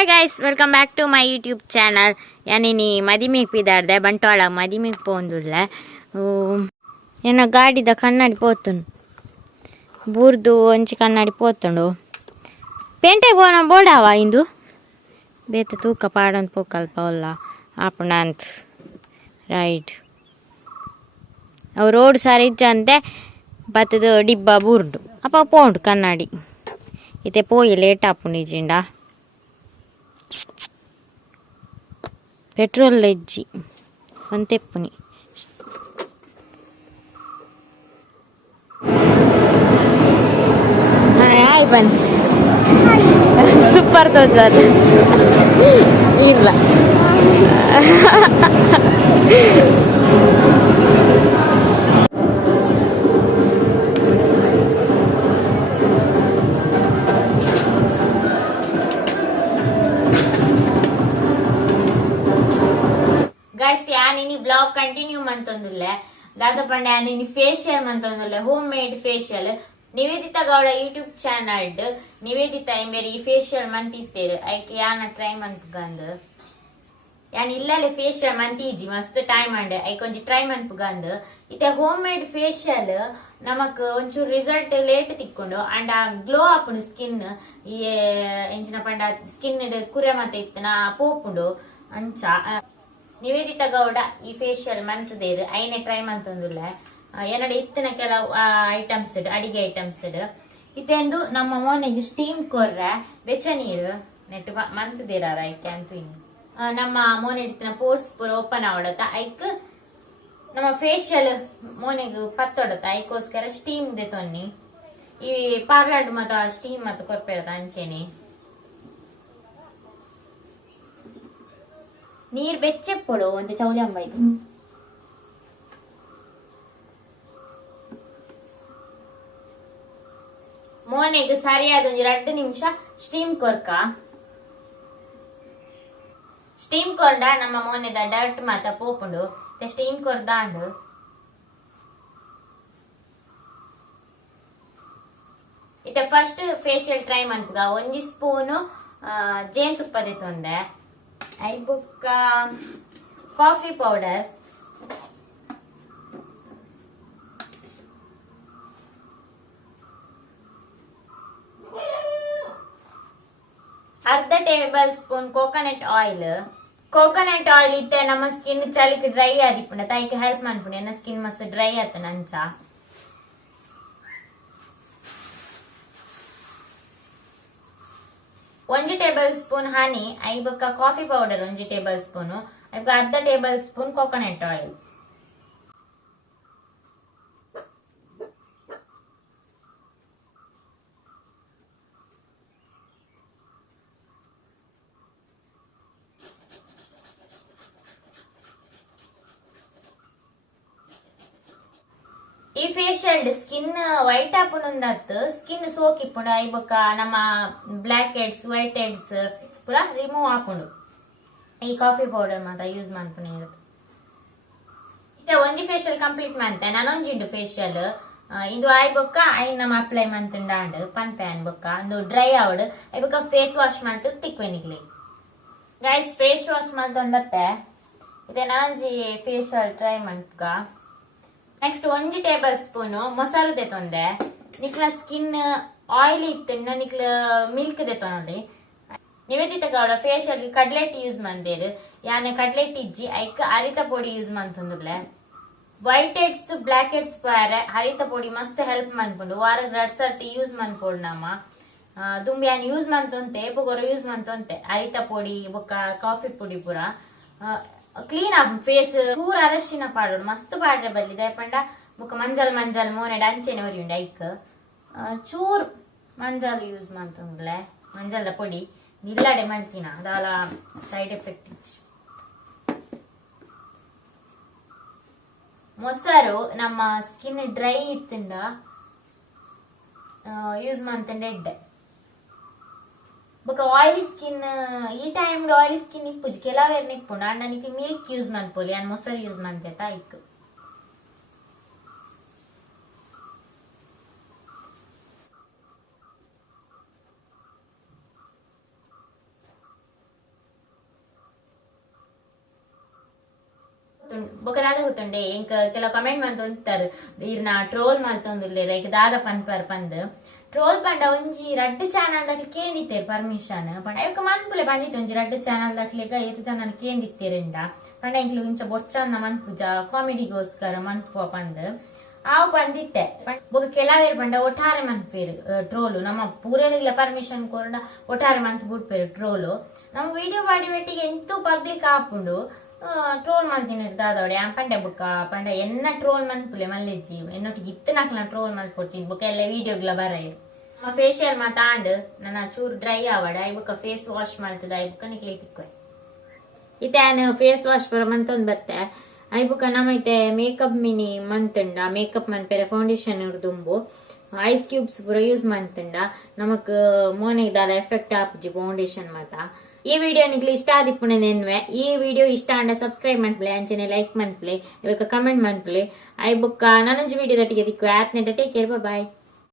Hi guys, welcome back to my YouTube channel. ಯಾನಿನಿ ಮದಿಮೆಗೆ ಪಿದಾರ್ದೆ ಬಂಟ್ವಾಳ ಮದಿಮೆಗೆ ಪೋಂದುಲ್ಲ ಏನ ಗಾಡಿದ ಕನ್ನಡಿ ಪೋತುಂಡು ಬೂರ್ದು ಒಂಚಿ ಕನ್ನಡಿ ಪೋತುಂಡು ಪೇಂಟೆ ಪೋನ ಬೋಡಾವ ಇಂದು ಬೇತೆ ತೂಕ ಪಾಡಂತ ಪೋಕಲ್ಪ ಒಲ್ಲ ಆಪಣಂತ ರೈಟ್ ಅವು ರೋಡ್ ಸಾರಿ ಇಜ್ಜಂತೆ ಬತ್ತದ ಡಿಬ್ಬ ಬೂರ್ಡು ಅಪ್ಪ ಪೋಂಡು ಕನ್ನಡಿ ಇತ್ತೆ ಪೋಯಿ ಲೇಟ್ ಆಪುಂಡು ಇಜಿಂಡ ಪೆಟ್ರೋಲ್ ಇಜ್ಜಿ ಒಂತೆಪ್ಪುನಿ ಹಾಯ್ ಬನ್ನಿ ಸೂಪರ್ ತೋಜು ಇಲ್ಲ ಗೈಸ್ ಯಾನಿನಿ ಬ್ಲಾಗ್ ಕಂಟಿನ್ಯೂ ಮಂತೊಂದುಲ್ಲೆ ದಾದ ಪಂಡ ಯಾನಿನಿ ಫೇಶಿಯಲ್ ಮಂತೊಂದುಲ್ಲೆ homemade facial Niveditha Gowda YouTube channel Niveditha ಎಂಬೇರಿ ಈ ಫೇಶಿಯಲ್ ಮಂತಿತ್ತೇರು ಐಕೆ ಯಾನ ಟ್ರೈ ಮನ್ಪುಗಂದ್ ಯಾನ್ ಇಲ್ಲಲೆ ಫೇಶಿಯಲ್ ಮಂತೀಜಿ ಮಸ್ತ್ ಟೈಮ್ ಅಂಡ್ ಐಕ್ ಒಂಜಿ ಟ್ರೈ ಮನ್ಪುಗಂದ್ ಇತ್ತೆ ಹೋಮ್ ಮೇಡ್ ಫೇಶಿಯಲ್ ನಮಕ್ ಒಂಚೂರು ರಿಸಲ್ಟ್ ಲೇಟ್ ತಿಕ್ಕೊಂಡು ಅಂಡ್ ಆ ಗ್ಲೋ ಆಪುಂಡು ಸ್ಕಿನ್ ಈ ಎಂಚಿನ ಪಂಡ ಸ್ಕಿನ್ ಕುರೆ ಮತ್ತೆ ಇತ್ತನ ಪೋಪುಂಡು ಅಂಚ ನಿವೇದಿತಾ ಗೌಡ ಈ ಫೇಶಿಯಲ್ ಮಂತದೇರು ಐನೆ ಟ್ರೈ ಮಂತೊಂದುಲ್ಲೆ ಏನಡೆ ಇತ್ತಿನ ಕೆಲವು ಐಟಮ್ಸ್ ಅಡಿಗೆ ಐಟಮ್ಸ್ ಇತ್ತೆಂದು ನಮ್ಮ ಮೋನೆಗೆ ಸ್ಟೀಮ್ ಕೊರ್ರೆ ಬೆಚ್ಚ ನೀರು ನೆಟ್ ಮಂತದೇರ ಐಕೆ ಅಂತೂ ಇನ್ನು ನಮ್ಮ ಮೋನೆ ಇಡ್ತಿನ ಪೋರ್ಸ್ ಪೂರ ಓಪನ್ ಆವಡತ್ತ ಐಕ್ ನಮ್ಮ ಫೇಶಿಯಲ್ ಮೋನೆಗೆ ಪತ್ತೊಡತ್ತ ಐಕೋಸ್ಕರ ಸ್ಟೀಮ್ ದೆ ತೊನ್ನಿ ಈ ಪಾರ್ಲರ್ ಮತ್ತ ಸ್ಟೀಮ್ ಮತ್ತ ಕೊರ್ಪೆರತ್ತ ಅಂಚೆನೆ ನೀರ್ ಬೆಚ್ಚೆಪ್ಪೊಡು ಒಂದು ಚೌಲಿ ಅಂಬೈದು ಮೋನೆಗೆ ಸರಿಯಾದ ಒಂದು 2 ನಿಮಿಷ ಸ್ಟೀಮ್ ಕೊರ್ಕ ಸ್ಟೀಮ್ ಕೊರ್ಡ ನಮ್ಮ ಮೋನೆದ ಡರ್ಟ್ ಮಾತ ಪೋಪುಂಡು ಸ್ಟೀಮ್ ಕೊರ್ದಾಂಡು ಇತ್ತೆ ಫಸ್ಟ್ ಫೇಶಿಯಲ್ ಟ್ರೈ ಮನ್ಪುಗ 1 ಸ್ಪೂನು ಜೇನುತುಪ್ಪದೆ ತೊಂದೆ ಐಬುಕ್ಕ ಕಾಫಿ ಪೌಡರ್ ಅರ್ಧ ಟೇಬಲ್ ಸ್ಪೂನ್ ಕೋಕೋನಟ್ ಆಯಿಲ್ ಇತ್ತೆ ನಮ್ಮ ಸ್ಕಿನ್ ಚಲಿಕ್ ಡ್ರೈ ಆದಿಪ್ಪುಂಡ ತೈಕ್ ಹೆಲ್ಪ್ ಮನ್ಪುಂಡು ಎನ್ನ ಸ್ಕಿನ್ ಮಸ್ತ್ ಡ್ರೈ ಆತ ನಂಚ 1 ಟೇಬಲ್ ಸ್ಪೂನ್ ಹನಿ ಐಬಕ್ಕ ಕಾಫಿ ಪೌಡರ್ 1 ಟೇಬಲ್ ಸ್ಪೂನ್ ಐಬಕ್ಕ ಅರ್ಧ ಟೇಬಲ್ ಸ್ಪೂನ್ ಕೋಕೋನಟ್ ಆಯಿಲ್ ಈ ಫೇಶಿಯಲ್ ಸ್ಕಿನ್ ವೈಟ್ ಆಪುನೊಂದತ್ತು ಸ್ಕಿನ್ ಸೋಕಿಪ್ಪುಂಡು ಐಬೊಕ್ಕ ನಮ್ಮ ಬ್ಲಾಕ್ ಹೆಡ್ಸ್ ವೈಟ್ ಹೆಡ್ಸ್ ಪೂರ ರಿಮೂವ್ ಆಪುಂಡು ಈ ಕಾಫಿ ಪೌಡರ್ ಮಾತ ಯೂಸ್ ಮನ್ಪುನೆ ಇರುತ್ತೆ ಇತ್ತೆ ಒಂಜಿ ಫೇಶಿಯಲ್ ಕಂಪ್ಲೀಟ್ ಮಂತೆ ನನೊಂಜಿಂಡು ಫೇಶಿಯಲ್ ಇದು ಐಬೊಕ್ಕ ಐ ನಮ್ಮ ಅಪ್ಲೈ ಮಂತುಂಡಾಂಡ್ ಪನ್ಪೆ ಅನ್ಬೊಕ್ಕ ಒಂದು ಡ್ರೈ ಆವಡ್ ಐಬೊಕ್ಕ ಫೇಸ್ ವಾಶ್ ಮಂತು ತಿಕ್ವೆನಿಗ್ಲಿ ಗೈಸ್ ಫೇಸ್ ವಾಶ್ ಮಂತೊಂಡತ್ತೆ ಇದೆ ನಾಂಜಿ ಫೇಶಿಯಲ್ ಟ್ರೈ ಮನ್ಪುಗ ನೆಕ್ಸ್ಟ್ 1 ಟೇಬಲ್ ಸ್ಪೂನ್ ಮೊಸರು ತೊಂದೆ ನಿಕ್ಲ ಸ್ಕಿನ್ ಆಯಿಲ್ ಇತ್ತಿನ ನಿಕ್ಲ ಮಿಲ್ಕ್ ತೊಂದಿ ನಿವೇದಿತಾ ಗೌಡ ಫೇಶಿಯಲ್ ಕಡ್ಲೆಟ್ ಯೂಸ್ ಮಂದೇರು ಯಾನೆ ಕಡ್ಲೆಟ್ ಇಜ್ಜಿ ಐಕ್ ಹರಿತ ಪೊಡಿ ಯೂಸ್ ಮಂತೊಂದುಲ್ಲೆ ವೈಟ್ ಹೆಡ್ಸ್ ಬ್ಲಾಕ್ ಹೆಡ್ಸ್ ಪಾರೆ ಹರಿತ ಪೊಡಿ ಮಸ್ತ್ ಹೆಲ್ಪ್ ಮನ್ಪುಂಡು ವಾರದ 2 ಸರ್ತಿ ಯೂಸ್ ಮನ್ಪೊಡು ನಮ್ಮ ದುಂಬಿ ಯಾನ್ ಯೂಸ್ ಮಂತೊಂತೆ ಪೊಗೊರ ಯೂಸ್ ಮಂತೊಂತೆ ಹರಿತ ಪೊಡಿ ಬೊಕ್ಕ ಕಾಫಿ ಪೊಡಿ ಪೂರ ಕ್ಲೀನ್ ಆಪ್ ಫೇಸ್ ಚೂರ್ ಅರಶಿನ ಪಾಡೋಡು ಮಸ್ತ್ ಪಾಡ್ರೆ ಬಲ್ಲಿದೆ ಪಂಡ ಮುಖ ಮಂಜಲ್ ಮೋನೆಡ್ ಅಂಚೆನೆ ಒರಿಯುಂಡು ಐಕ್ ಚೂರ್ ಮಂಜಲ್ ಯೂಸ್ ಮಂತುಂಡ್ಲೆ ಮಂಜಲ್ದ ಪೊಡಿ ನಿಲ್ಲಡೆ ಮಲ್ತಿನ ಅದಾಲ ಸೈಡ್ ಎಫೆಕ್ಟ್ ಮೊಸರು ನಮ್ಮ ಸ್ಕಿನ್ ಡ್ರೈ ಇತ್ತಿಂದ ಯೂಸ್ ಮಂತಂಡೆ ಎಡ್ಡೆ ಬೊಕ ಆಯಿಲಿ ಸ್ಕಿನ್ ಈ ಟೈಮ್ ಆಯಿಲಿ ಸ್ಕಿನ್ ಇಪ್ಪುಜಿ ಕೆಲವೇರ್ ನಿಪ್ಪುಂಡು ಅಂಡ ನಿಕ್ಲಿ ಮಿಲ್ಕ್ ಯೂಸ್ ಮನ್ಪೊಲಿ ಯಾನ್ ಮೊಸರು ಯೂಸ್ ಮಂತೆತ ಐಕ್ ಬೊಕ ದಾದ ಗೊತ್ತುಂಡೆ ಇಂಕ ಕೆಲವು ಕಮೆಂಟ್ ಮಂತೊಂದಿತ್ತಾರೆ ಇರ್ನ ಟ್ರೋಲ್ ಮಲ್ತೊಂದುಲ್ಲೆ ಲೈಕ್ ದಾದ ಪನ್ಪರ್ ಪಂದ್ ಟ್ರೋಲ್ ಪಂಡ ಒಂಜಿ ರಡ್ಡ್ ಚಾನಲ್ ದಾಖಲೆ ಕೇಂದಿತ್ತೇರು ಪರ್ಮಿಷನ್ ಪಂಡ ಅಯ್ಯಕ್ಕ ಮನ್ಪುಲೆ ಬಂದಿತ್ತು ಒಂಜಿ ರಡ್ಡ್ ಚಾನಲ್ ದಾಖಲೆಗ ಏತು ಚಾನಲ್ ಕೇಂದಿತ್ತೇರೆಂಡ ಪಂಡ ಇಂಕ್ಲು ಇಂಚ ಬೊಚ್ಚನ್ನ ಮನ್ಪುಜ ಕಾಮಿಡಿಗೋಸ್ಕರ ಮನ್ಪುವ ಪಂದ್ ಆವು ಬಂದಿತ್ತೆ ಬೊಕ ಕೆಲವೇರು ಪಂಡ ಒಟ್ಟಾರೆ ಮನ್ಪೇರು ಟ್ರೋಲು ನಮ್ಮ ಪೂರೆನಿಗ್ಲ ಪರ್ಮಿಷನ್ ಕೊರ್ಡ ಒಟ್ಟಾರೆ ಮಂತ್ ಬಿಡ್ಪೇರು ಟ್ರೋಲು ನಮ್ಮ ವಿಡಿಯೋ ಬಾಡಿ ಬೆಟ್ಟಿಗೆ ಎಂತೂ ಪಬ್ಲಿಕ್ ಆಪುಂಡು ಟ್ರೋಲ್ ಮಲ್ತಿನ ದಾದವಡೆ ಪಂಡೆ ಬುಕ್ಕ ಪಂಡ ಎನ್ನ ಟ್ರೋಲ್ ಮನ್ಪುಲೆ ಮಲ್ಲೆಜ್ಜಿ ಎನ್ನೊಟ್ಟಿಗೆ ಇತ್ತನಾಕ್ಲ ಟ್ರೋಲ್ ಮಲ್ಪೊಡ್ಚಿ ಬುಕ್ಕ ಎಲ್ಲ ವಿಡಿಯೋಗ್ಲ ಬರೈ ಫೇಶಿಯಲ್ ಮಾತಾಂಡ್ ನನ್ನ ಚೂರು ಡ್ರೈ ಆವಡ ಐ ಬುಕ್ಕ ಫೇಸ್ ವಾಶ್ ಮಲ್ತದ ಐ ಬುಕ್ಕ ನಿಕ್ಲೆ ತಿಕ್ವೆ ಇತ್ಯಾನ್ ಫೇಸ್ ವಾಶ್ ಪರ ಮಂತೊಂದು ಬತ್ತೆ ಐ ಬುಕ್ಕ ನಮೈತೆ ಮೇಕಪ್ ಮಿನಿ ಮಂತಂಡ ಮೇಕಪ್ ಮನ್ಪೆರೆ ಫೌಂಡೇಶನ್ ಇರ್ದುಂಬು ಐಸ್ ಕ್ಯೂಬ್ಸ್ ಪೂರ ಯೂಸ್ ಮಂತಂಡ ನಮಕ್ ಮೋನಿಗೆ ದಾದ ಎಫೆಕ್ಟ್ ಆಪುಜಿ ಫೌಂಡೇಶನ್ ಮಾತ ಈ ವಿಡಿಯೋ ನಿಗ್ಲಿ ಇಷ್ಟ ಆದಿಪ್ಪುನೆ ನೆನ್ವೆ ಈ ವಿಡಿಯೋ ಇಷ್ಟ ಅಂಡ ಸಬ್ಸ್ಕ್ರೈಬ್ ಮನ್ಪ್ಲೆ ಅಂಚನೆ ಲೈಕ್ ಮನ್ಪ್ಲೆ ಇವಾಗ ಕಮೆಂಟ್ ಮನ್ಪ್ಲೆ ಐ ಬುಕ್ಕ ನಾನೊಂಜಿ ವಿಡಿಯೋ ದಟ್ಟಿಗೆ ದಿಕ್ಕು ಆತ್ನೆ ಟೇಕ್ ಕೇರ್ ಬಾಯ್